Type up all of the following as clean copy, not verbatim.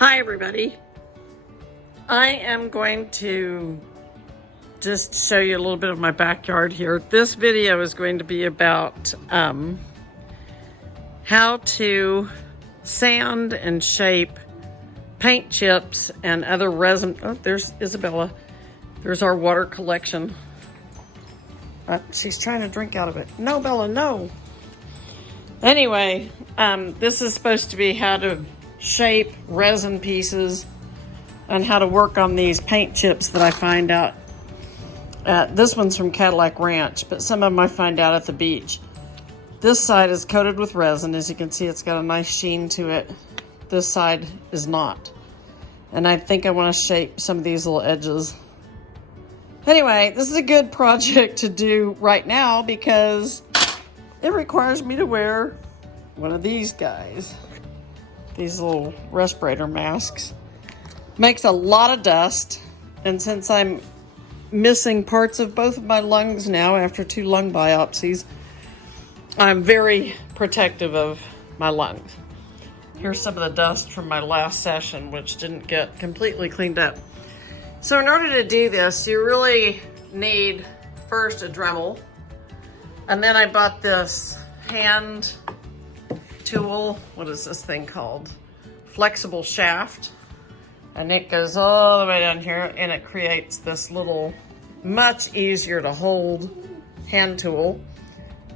Hi everybody. I am going to just show you a little bit of my backyard here. This video is going to be about how to sand and shape paint chips and other resin. Oh, there's Isabella. There's our water collection. She's trying to drink out of it. No, Bella, no. Anyway, this is supposed to be how to shape resin pieces and how to work on these paint chips that I find out. This one's from Cadillac Ranch, but some of them I find out at the beach. This side is coated with resin. As you can see, it's got a nice sheen to it. This side is not. And I think I want to shape some of these little edges. Anyway, this is a good project to do right now because it requires me to wear one of these guys. These little respirator masks. Makes a lot of dust, and since I'm missing parts of both of my lungs now after 2 lung biopsies, I'm very protective of my lungs. Here's some of the dust from my last session, which didn't get completely cleaned up. So in order to do this, you really need first a Dremel, and then I bought this hand tool. What is this thing called? Flexible shaft. And it goes all the way down here and it creates this little, much easier to hold hand tool.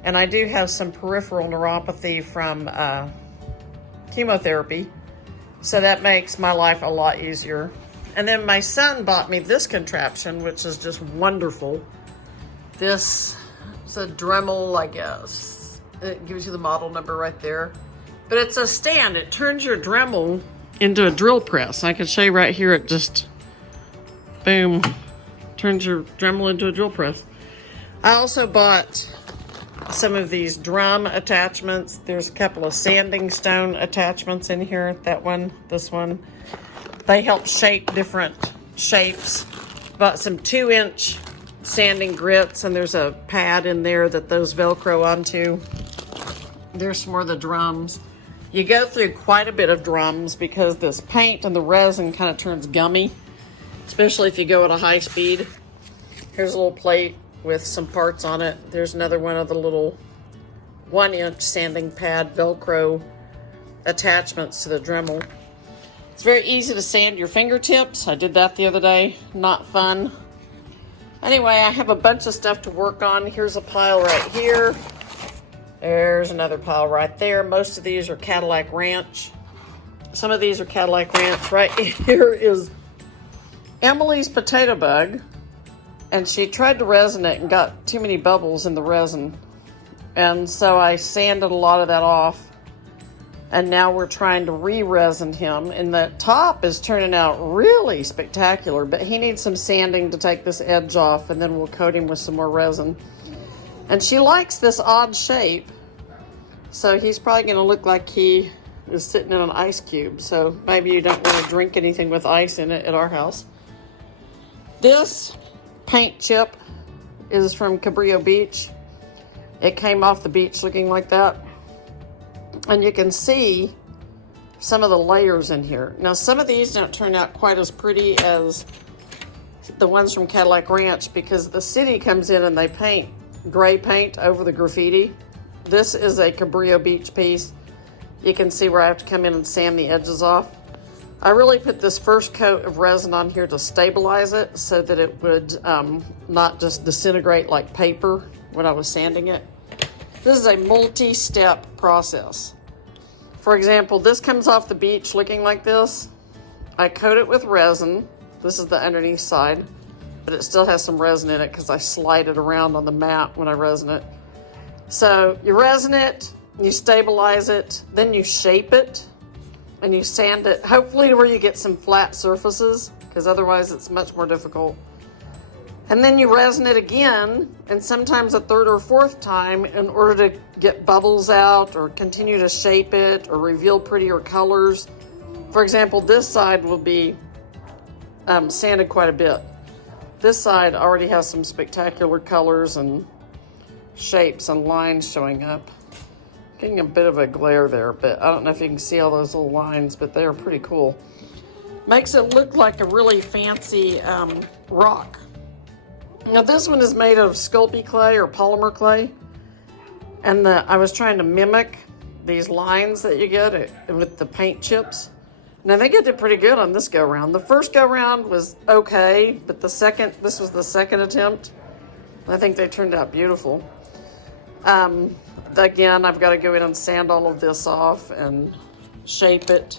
And I do have some peripheral neuropathy from chemotherapy. So that makes my life a lot easier. And then my son bought me this contraption, which is just wonderful. This is a Dremel, I guess. It gives you the model number right there. But it's a stand. It turns your Dremel into a drill press. I can show you right here. It just, boom, turns your Dremel into a drill press. I also bought some of these drum attachments. There's a couple of sanding stone attachments in here. That one, this one. They help shape different shapes. Bought some 2-inch sanding grits, and there's a pad in there that those Velcro onto. There's some more of the drums. You go through quite a bit of drums because this paint and the resin kind of turns gummy, especially if you go at a high speed. Here's a little plate with some parts on it. There's another one of the little 1-inch sanding pad Velcro attachments to the Dremel. It's very easy to sand your fingertips. I did that the other day. Not fun. Anyway, I have a bunch of stuff to work on. Here's a pile right here. There's another pile right there. Most of these are Cadillac Ranch. Some of these are Cadillac Ranch. Right here is Emily's potato bug. And she tried to resin it and got too many bubbles in the resin. And so I sanded a lot of that off. And now we're trying to re-resin him. And the top is turning out really spectacular. But he needs some sanding to take this edge off. And then we'll coat him with some more resin. And she likes this odd shape. So he's probably going to look like he is sitting in an ice cube. So maybe you don't want to drink anything with ice in it at our house. This paint chip is from Cabrillo Beach. It came off the beach looking like that. And you can see some of the layers in here. Now some of these don't turn out quite as pretty as the ones from Cadillac Ranch because the city comes in and they paint gray paint over the graffiti. This is a Cabrillo Beach piece. You can see where I have to come in and sand the edges off. I really put this first coat of resin on here to stabilize it so that it would not just disintegrate like paper when I was sanding it. This is a multi-step process. For example, this comes off the beach looking like this. I coat it with resin. This is the underneath side, but it still has some resin in it because I slide it around on the mat when I resin it. So you resin it, you stabilize it, then you shape it, and you sand it, hopefully to where you get some flat surfaces, because otherwise it's much more difficult. And then you resin it again, and sometimes a 3rd or 4th time in order to get bubbles out or continue to shape it or reveal prettier colors. For example, this side will be sanded quite a bit. This side already has some spectacular colors and shapes and lines showing up. Getting a bit of a glare there, but I don't know if you can see all those little lines, but they are pretty cool. Makes it look like a really fancy rock. Now this one is made of Sculpey clay or polymer clay. And I was trying to mimic these lines that you get with the paint chips. Now they did pretty good on this go round. The first go round was okay, but this was the second attempt. I think they turned out beautiful. Again, I've got to go in and sand all of this off and shape it.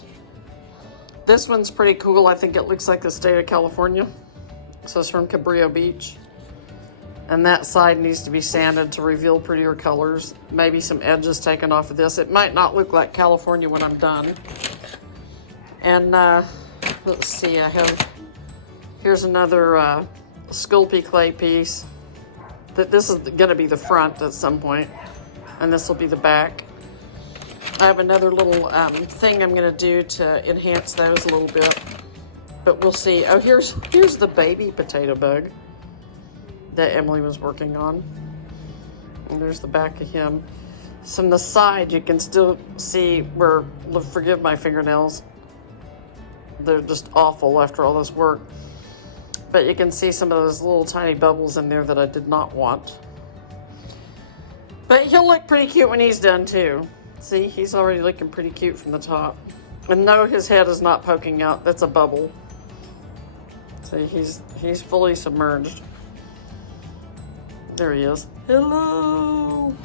This one's pretty cool. I think it looks like the state of California. So it's from Cabrillo Beach. And that side needs to be sanded to reveal prettier colors. Maybe some edges taken off of this. It might not look like California when I'm done. And let's see, here's another Sculpey clay piece. This is going to be the front at some point, and this will be the back. I have another little thing I'm going to do to enhance those a little bit, but we'll see. Oh, here's the baby potato bug that Emily was working on. And there's the back of him. So from the side, you can still see where, forgive my fingernails, they're just awful after all this work. But you can see some of those little tiny bubbles in there that I did not want. But he'll look pretty cute when he's done too. See, he's already looking pretty cute from the top. And no, his head is not poking out. That's a bubble. See, he's fully submerged. There he is. Hello.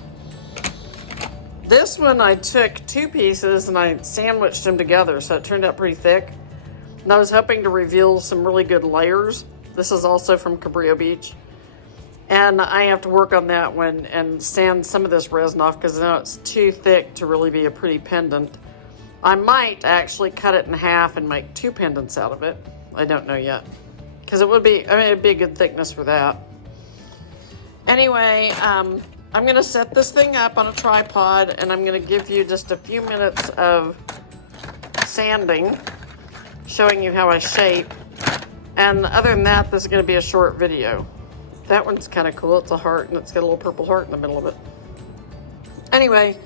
This one I took 2 pieces and I sandwiched them together, so it turned out pretty thick. And I was hoping to reveal some really good layers. This is also from Cabrillo Beach. And I have to work on that one and sand some of this resin off because now it's too thick to really be a pretty pendant. I might actually cut it in half and make 2 pendants out of it. I don't know yet. Because it'd be a good thickness for that. Anyway, I'm going to set this thing up on a tripod and I'm going to give you just a few minutes of sanding, showing you how I shape. And other than that, this is going to be a short video. That one's kind of cool. It's a heart and it's got a little purple heart in the middle of it. Anyway,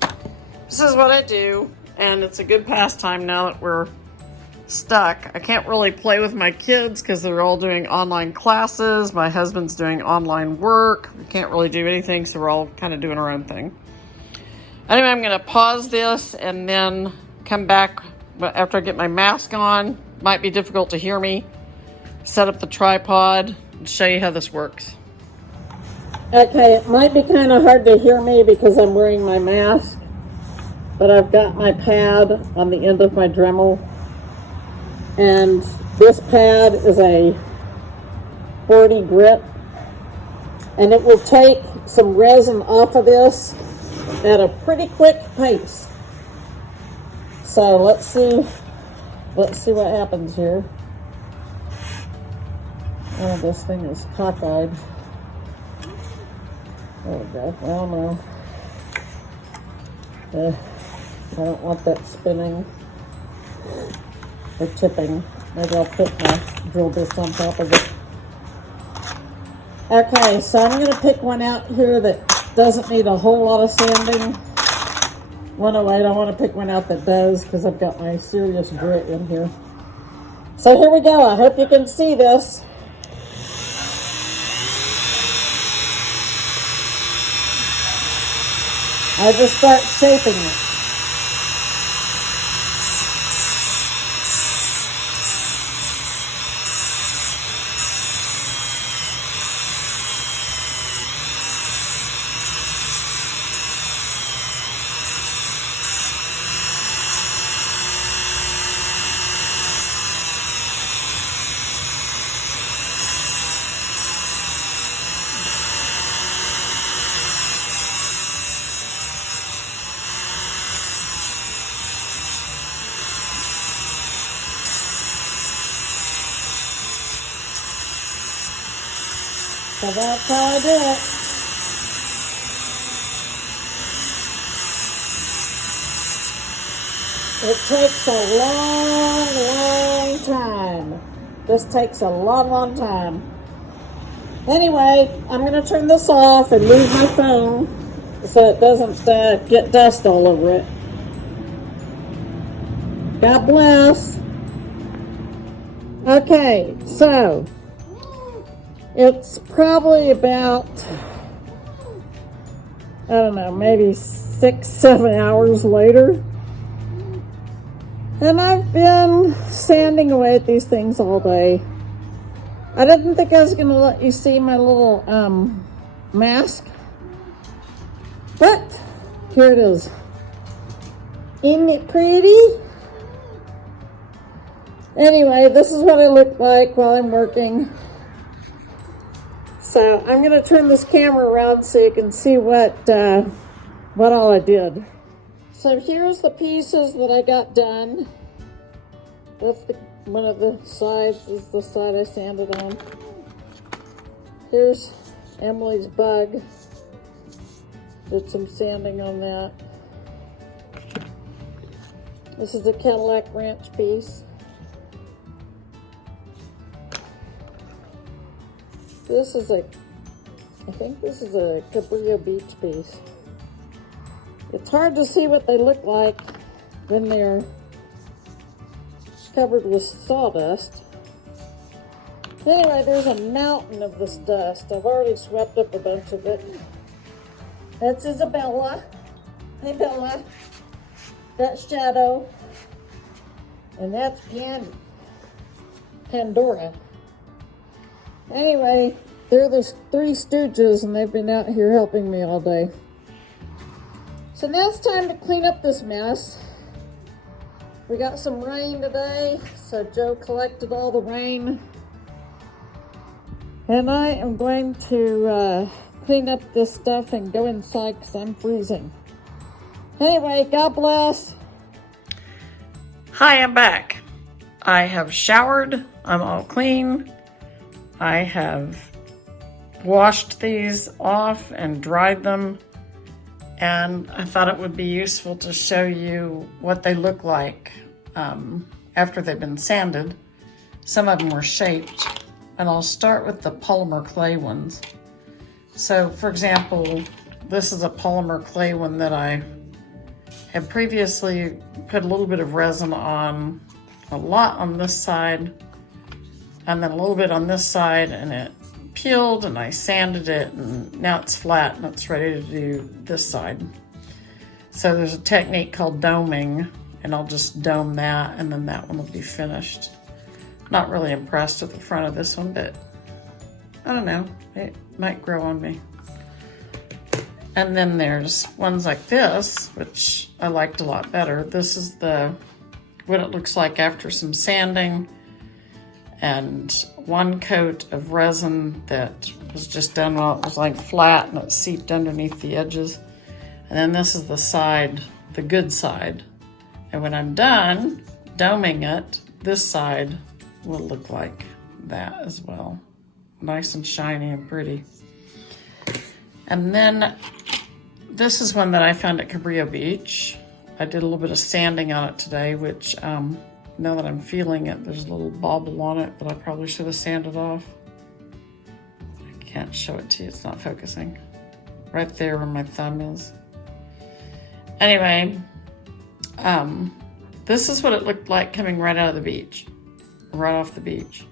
this is what I do, and it's a good pastime now that we're stuck. I can't really play with my kids because they're all doing online classes. My husband's doing online work. We can't really do anything, so we're all kind of doing our own thing. Anyway, I'm going to pause this and then come back after I get my mask on. Might be difficult to hear me. Set up the tripod and show you how this works. Okay, it might be kind of hard to hear me because I'm wearing my mask, but I've got my pad on the end of my Dremel. And this pad is a 40 grit, and it will take some resin off of this at a pretty quick pace. So let's see what happens here. Oh, this thing is cockeyed. There we go. Well, no. I don't want that spinning or tipping. Maybe I'll put my drill bits on top of it. Okay, so I'm going to pick one out here that doesn't need a whole lot of sanding. Well, no, wait, I want to pick one out that does because I've got my serious grit in here. So here we go. I hope you can see this. I just start shaping it. So that's how I do it. It takes a long, long time. This takes a long, long time. Anyway, I'm going to turn this off and move my phone so it doesn't get dust all over it. God bless. Okay, so it's probably about, I don't know, maybe 6-7 hours later. And I've been sanding away at these things all day. I didn't think I was going to let you see my little mask. But here it is. Isn't it pretty? Anyway, this is what I look like while I'm working. So I'm going to turn this camera around so you can see what all I did. So here's the pieces that I got done. That's one of the sides. This is the side I sanded on. Here's Emily's bug. Did some sanding on that. This is a Cadillac wrench piece. I think this is a Cabrillo Beach piece. It's hard to see what they look like when they're covered with sawdust. Anyway, there's a mountain of this dust. I've already swept up a bunch of it. That's Isabella. Hey, Bella. That's Shadow. And that's Pandora. Anyway, they're the three stooges, and they've been out here helping me all day. So now it's time to clean up this mess. We got some rain today, so Joe collected all the rain. And I am going to clean up this stuff and go inside because I'm freezing. Anyway, God bless. Hi, I'm back. I have showered. I'm all clean. I have washed these off and dried them. And I thought it would be useful to show you what they look like after they've been sanded. Some of them were shaped. And I'll start with the polymer clay ones. So, for example, this is a polymer clay one that I had previously put a little bit of resin on, a lot on this side, and then a little bit on this side, and it peeled, and I sanded it, and now it's flat and it's ready to do this side. So there's a technique called doming, and I'll just dome that, and then that one will be finished. Not really impressed with the front of this one, but I don't know, it might grow on me. And then there's ones like this, which I liked a lot better. This is what it looks like after some sanding and one coat of resin that was just done while it was like flat and it seeped underneath the edges. And then this is the side, the good side. And when I'm done doming it, this side will look like that as well. Nice and shiny and pretty. And then this is one that I found at Cabrillo Beach. I did a little bit of sanding on it today, which now that I'm feeling it, there's a little bobble on it, but I probably should have sanded off. I can't show it to you, it's not focusing. Right there where my thumb is. Anyway, this is what it looked like coming right out of the beach, right off the beach,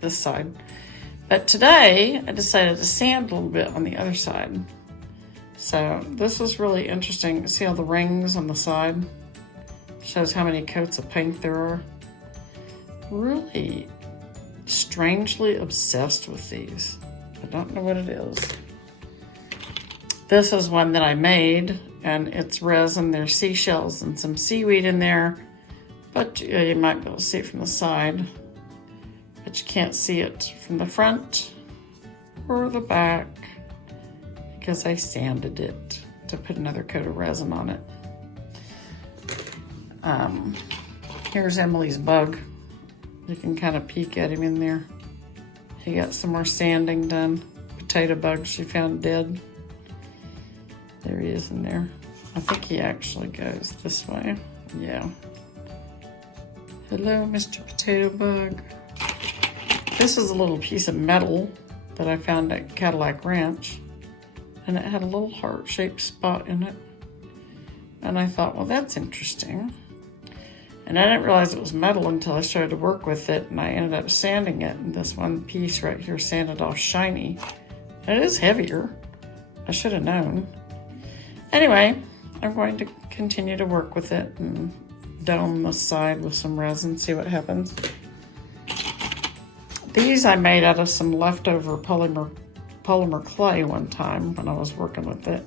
this side. But today, I decided to sand a little bit on the other side. So this was really interesting. See all the rings on the side? Shows how many coats of paint there are. Really strangely obsessed with these. I don't know what it is. This is one that I made, and it's resin. There's seashells and some seaweed in there, but you might be able to see it from the side. But you can't see it from the front or the back because I sanded it to put another coat of resin on it. Here's Emily's bug. You can kind of peek at him in there. He got some more sanding done. Potato bug she found dead. There he is in there. I think he actually goes this way. Yeah. Hello, Mr. Potato Bug. This is a little piece of metal that I found at Cadillac Ranch, and it had a little heart-shaped spot in it. And I thought, well, that's interesting. And I didn't realize it was metal until I started to work with it, and I ended up sanding it. And this one piece right here sanded off shiny. It is heavier. I should have known. Anyway, I'm going to continue to work with it and dome this side with some resin, see what happens. These I made out of some leftover polymer clay one time when I was working with it.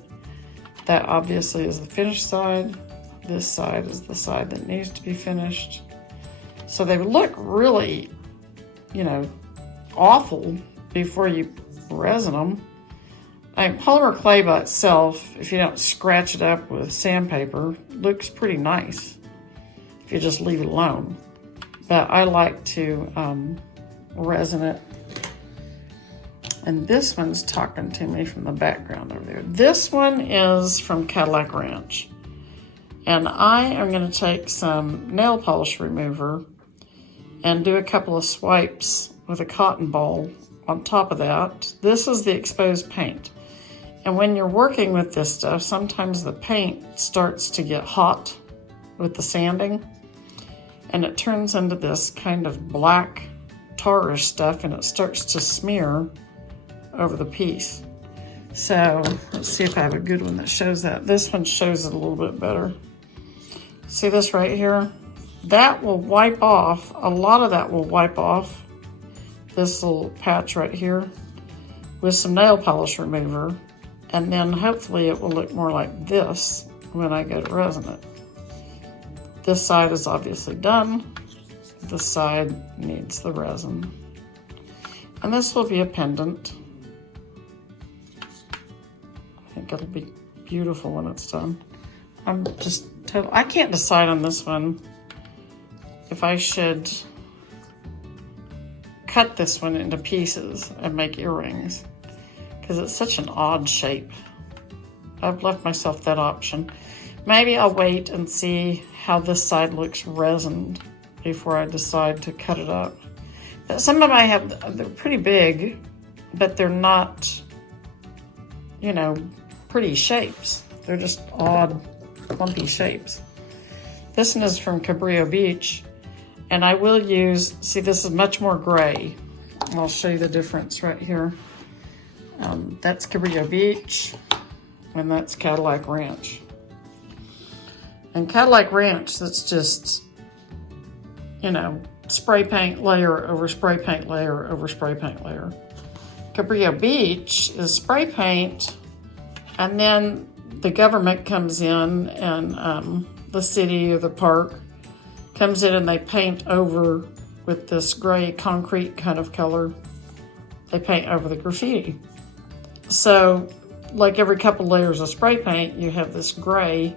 That obviously is the finished side. This side is the side that needs to be finished. So they look really, you know, awful before you resin them. Polymer clay by itself, if you don't scratch it up with sandpaper, looks pretty nice if you just leave it alone. But I like to resin it. And this one's talking to me from the background over there. This one is from Cadillac Ranch. And I am going to take some nail polish remover and do a couple of swipes with a cotton ball on top of that. This is the exposed paint. And when you're working with this stuff, sometimes the paint starts to get hot with the sanding. And it turns into this kind of black tarish stuff, and it starts to smear over the piece. So let's see if I have a good one that shows that. This one shows it a little bit better. See this right here? That will wipe off, a lot of that will wipe off this little patch right here with some nail polish remover, and then hopefully it will look more like this when I go to resin it. This side is obviously done. This side needs the resin. And this will be a pendant. I think it'll be beautiful when it's done. I can't decide on this one if I should cut this one into pieces and make earrings, because it's such an odd shape. I've left myself that option. Maybe I'll wait and see how this side looks resined before I decide to cut it up. Some of them I have, they're pretty big, but they're not, you know, pretty shapes. They're just odd, clumpy shapes. This one is from Cabrillo Beach, and I will use, see, this is much more gray. I'll show you the difference right here. That's Cabrillo Beach, and that's Cadillac Ranch. And Cadillac Ranch, that's just, you know, spray paint layer over spray paint layer over spray paint layer. Cabrillo Beach is spray paint, and then the government comes in, and the city or the park comes in and they paint over with this gray concrete kind of color. They paint over the graffiti. So like every couple layers of spray paint, you have this gray,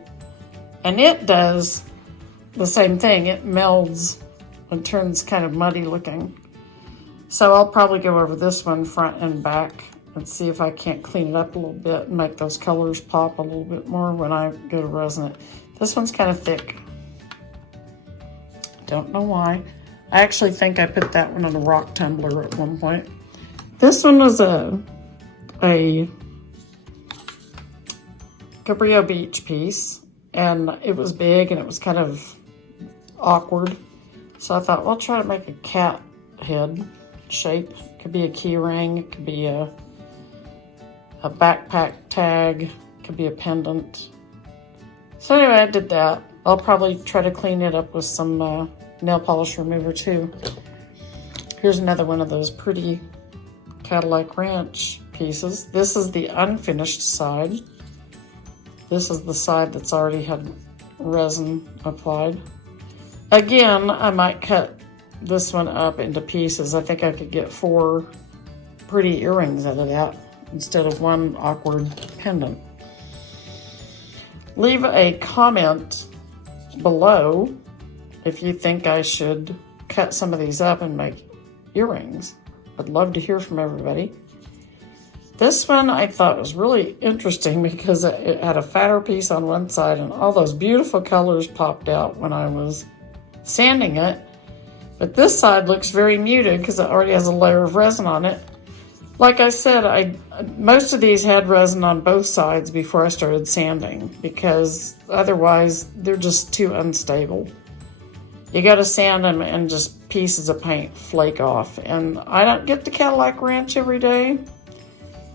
and it does the same thing. It melds and turns kind of muddy looking. So I'll probably go over this one front and back and see if I can't clean it up a little bit and make those colors pop a little bit more when I go to resin it. This one's kind of thick. Don't know why. I actually think I put that one on a rock tumbler at one point. This one was a Cabrillo Beach piece, and it was big and it was kind of awkward. So I thought, well, I'll try to make a cat head shape. It could be a key ring, it could be a backpack tag, it could be a pendant. So anyway, I did that. I'll probably try to clean it up with some nail polish remover too. Here's another one of those pretty Cadillac Ranch pieces. This is the unfinished side. This is the side that's already had resin applied. Again, I might cut this one up into pieces. I think I could get 4 pretty earrings out of that instead of one awkward pendant. Leave a comment below if you think I should cut some of these up and make earrings. I'd love to hear from everybody. This one I thought was really interesting because it had a fatter piece on one side and all those beautiful colors popped out when I was sanding it. But this side looks very muted because it already has a layer of resin on it. Like I said, most of these had resin on both sides before I started sanding because otherwise they're just too unstable. You got to sand them and just pieces of paint flake off. And I don't get the Cadillac Ranch every day,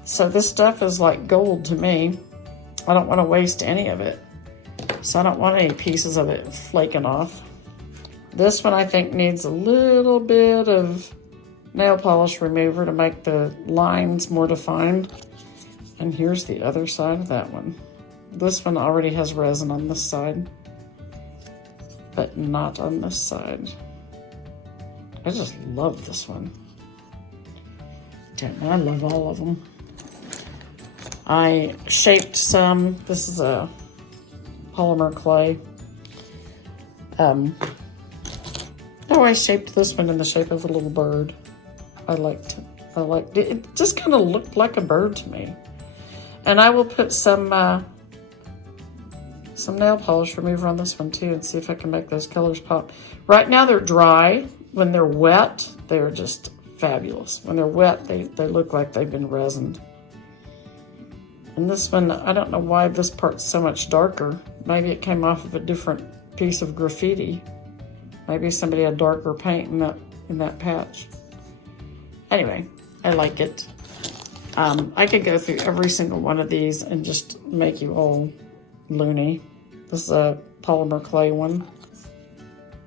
so this stuff is like gold to me. I don't want to waste any of it, so I don't want any pieces of it flaking off. This one I think needs a little bit of nail polish remover to make the lines more defined. And here's the other side of that one. This one already has resin on this side, but not on this side. I just love this one. Damn, I love all of them. I shaped some. This is a polymer clay. I shaped this one in the shape of a little bird. I liked it. It just kind of looked like a bird to me. And I will put some nail polish remover on this one too and see if I can make those colors pop. Right now they're dry. When they're wet, they're just fabulous. When they're wet, they look like they've been resined. And this one, I don't know why this part's so much darker. Maybe it came off of a different piece of graffiti. Maybe somebody had darker paint in that patch. Anyway, I like it. I could go through every single one of these and just make you all loony. This is a polymer clay one,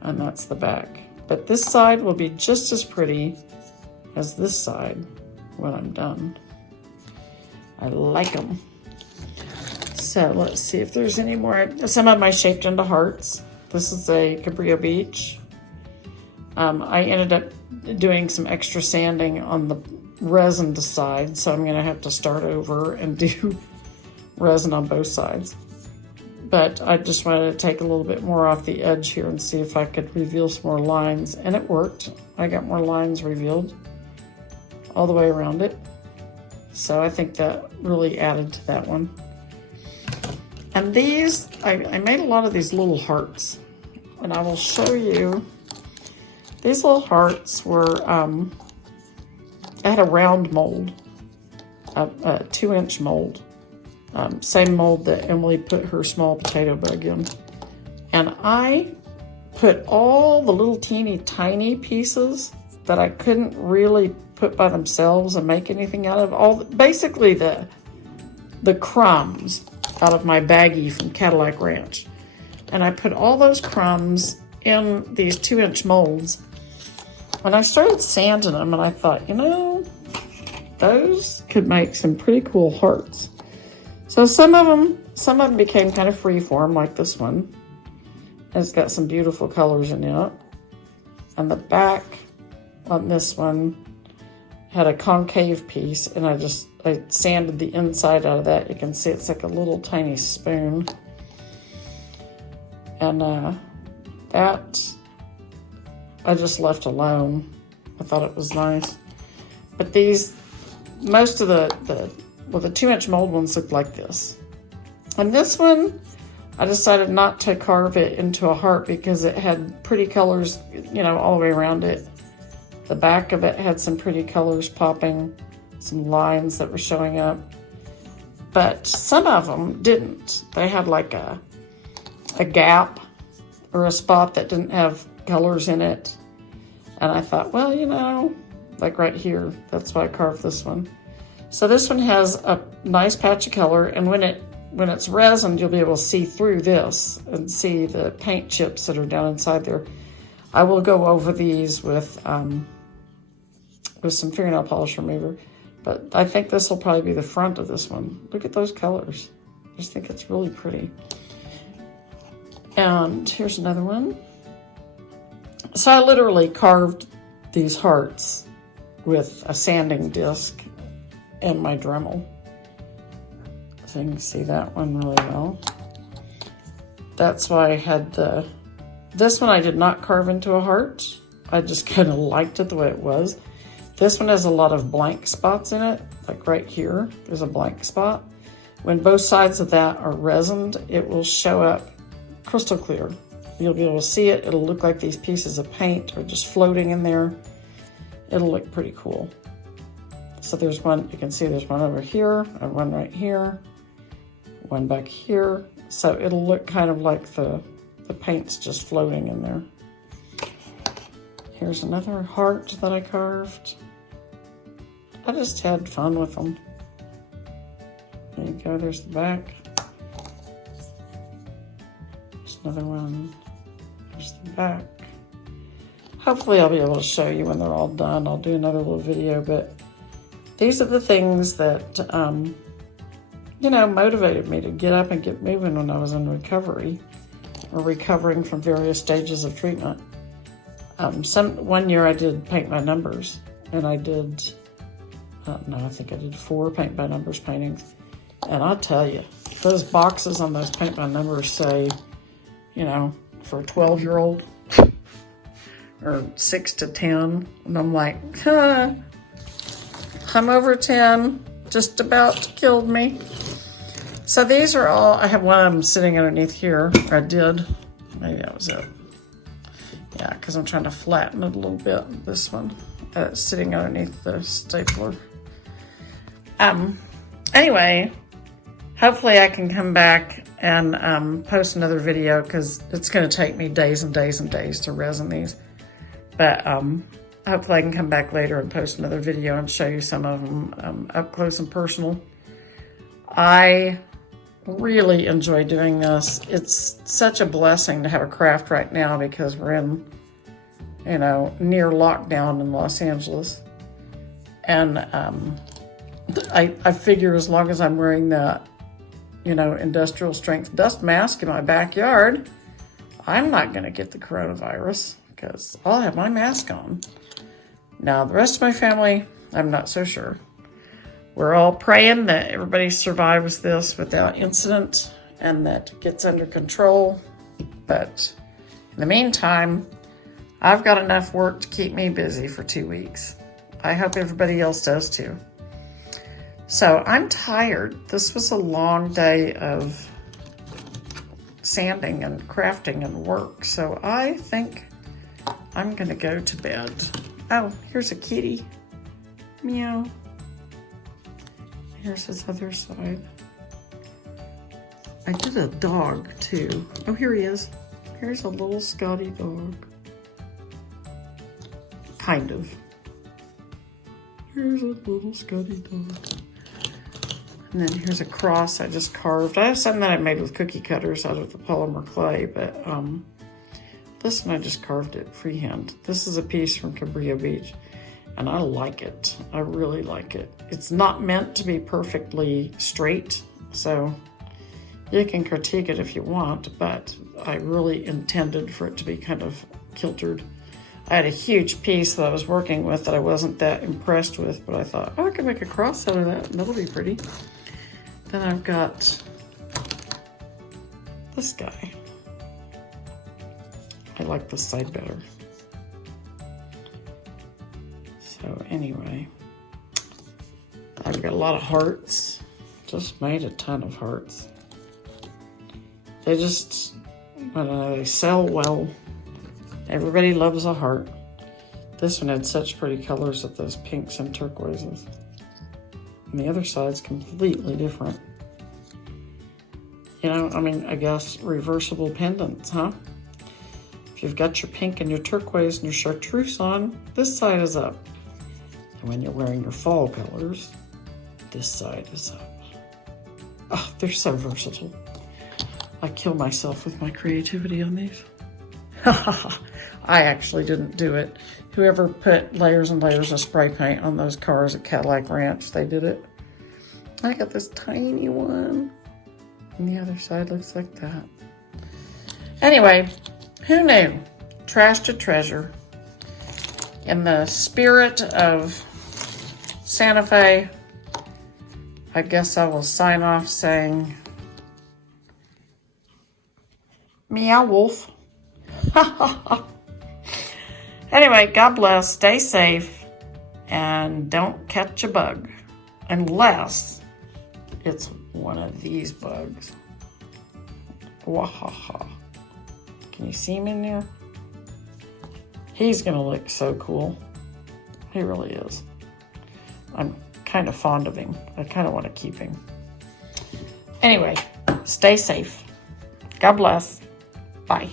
and that's the back. But this side will be just as pretty as this side when I'm done. I like them. So let's see if there's any more. Some of them I shaped into hearts. This is a Cabrillo Beach. I ended up doing some extra sanding on the resin side, so I'm going to have to start over and do resin on both sides. But I just wanted to take a little bit more off the edge here and see if I could reveal some more lines, and it worked. I got more lines revealed all the way around it. So I think that really added to that one. And these, I made a lot of these little hearts, and I will show you. These little hearts were, I had a round mold, a 2-inch mold. Same mold that Emily put her small potato bug in. And I put all the little teeny tiny pieces that I couldn't really put by themselves and make anything out of, basically the crumbs out of my baggie from Cadillac Ranch. And I put all those crumbs in these 2-inch molds. And I started sanding them, and I thought, you know, those could make some pretty cool hearts. So some of them became kind of freeform, like this one. It's got some beautiful colors in it. And the back on this one had a concave piece, and I sanded the inside out of that. You can see it's like a little tiny spoon. And that I just left alone. I thought it was nice. But these, most of the 2-inch mold ones look like this. And this one, I decided not to carve it into a heart because it had pretty colors, you know, all the way around it. The back of it had some pretty colors popping, some lines that were showing up. But some of them didn't. They had like a gap or a spot that didn't have colors in it. And I thought, well, you know, like right here, that's why I carved this one. So this one has a nice patch of color, and when it's resined, you'll be able to see through this and see the paint chips that are down inside there. I will go over these with some fingernail polish remover, but I think this will probably be the front of this one. Look at those colors. I just think it's really pretty. And here's another one. So I literally carved these hearts with a sanding disc and my Dremel. So you can see that one really well. That's why I had this one I did not carve into a heart. I just kind of liked it the way it was. This one has a lot of blank spots in it, like right here, there's a blank spot. When both sides of that are resined, it will show up crystal clear. You'll be able to see it. It'll look like these pieces of paint are just floating in there. It'll look pretty cool. So there's one, you can see there's one over here, and one right here, one back here. So it'll look kind of like the paint's just floating in there. here's another heart that I carved. I just had fun with them. There you go, there's the back. There's another one. There's the back. Hopefully I'll be able to show you when they're all done. I'll do another little video, but these are the things that, you know, motivated me to get up and get moving when I was in recovery, or recovering from various stages of treatment. One year I did paint by numbers, and I did, I think I did 4 paint by numbers paintings. And I'll tell you, those boxes on those paint by numbers say, you know, for a 12-year-old, or 6 to 10, and I'm like, I'm over 10, just about killed me. So these are all, I have one of them sitting underneath here, or I did, maybe that was it. Yeah, because I'm trying to flatten it a little bit, this one, sitting underneath the stapler. Anyway, hopefully I can come back and post another video, because it's going to take me days and days and days to resin these. But hopefully I can come back later and post another video and show you some of them up close and personal. I really enjoy doing this. It's such a blessing to have a craft right now, because we're in, you know, near lockdown in Los Angeles. And I figure as long as I'm wearing that, you know, industrial strength dust mask in my backyard, I'm not going to get the coronavirus, because I'll have my mask on. Now, the rest of my family, I'm not so sure. We're all praying that everybody survives this without incident and that it gets under control. But in the meantime, I've got enough work to keep me busy for 2 weeks. I hope everybody else does too. So I'm tired. This was a long day of sanding and crafting and work. So I think I'm gonna go to bed. Oh, here's a kitty. Meow. Here's his other side. I did a dog too. Oh, here he is. Here's a little Scotty dog. Kind of. Here's a little Scotty dog. And then here's a cross I just carved. I have some that I made with cookie cutters out of the polymer clay, but this one I just carved it freehand. This is a piece from Cabrillo Beach, and I like it. I really like it. It's not meant to be perfectly straight, so you can critique it if you want, but I really intended for it to be kind of kiltered. I had a huge piece that I was working with that I wasn't that impressed with, but I thought, oh, I could make a cross out of that, and that'll be pretty. Then I've got this guy. I like this side better. So anyway, I've got a lot of hearts. Just made a ton of hearts. They just, I don't know, they sell well. Everybody loves a heart. This one had such pretty colors with those pinks and turquoises. And the other side's completely different. You know, I mean, I guess reversible pendants, huh? If you've got your pink and your turquoise and your chartreuse on, this side is up. And when you're wearing your fall colors, this side is up. Oh, they're so versatile. I kill myself with my creativity on these. I actually didn't do it. Whoever put layers and layers of spray paint on those cars at Cadillac Ranch, they did it. I got this tiny one. And the other side looks like that. Anyway, who knew? Trash to treasure. In the spirit of Santa Fe, I guess I will sign off saying, meow wolf. Anyway, God bless, stay safe, and don't catch a bug. Unless it's one of these bugs. Wahaha. Can you see him in there? He's gonna look so cool. He really is. I'm kind of fond of him. I kind of want to keep him. Anyway, stay safe. God bless. Bye.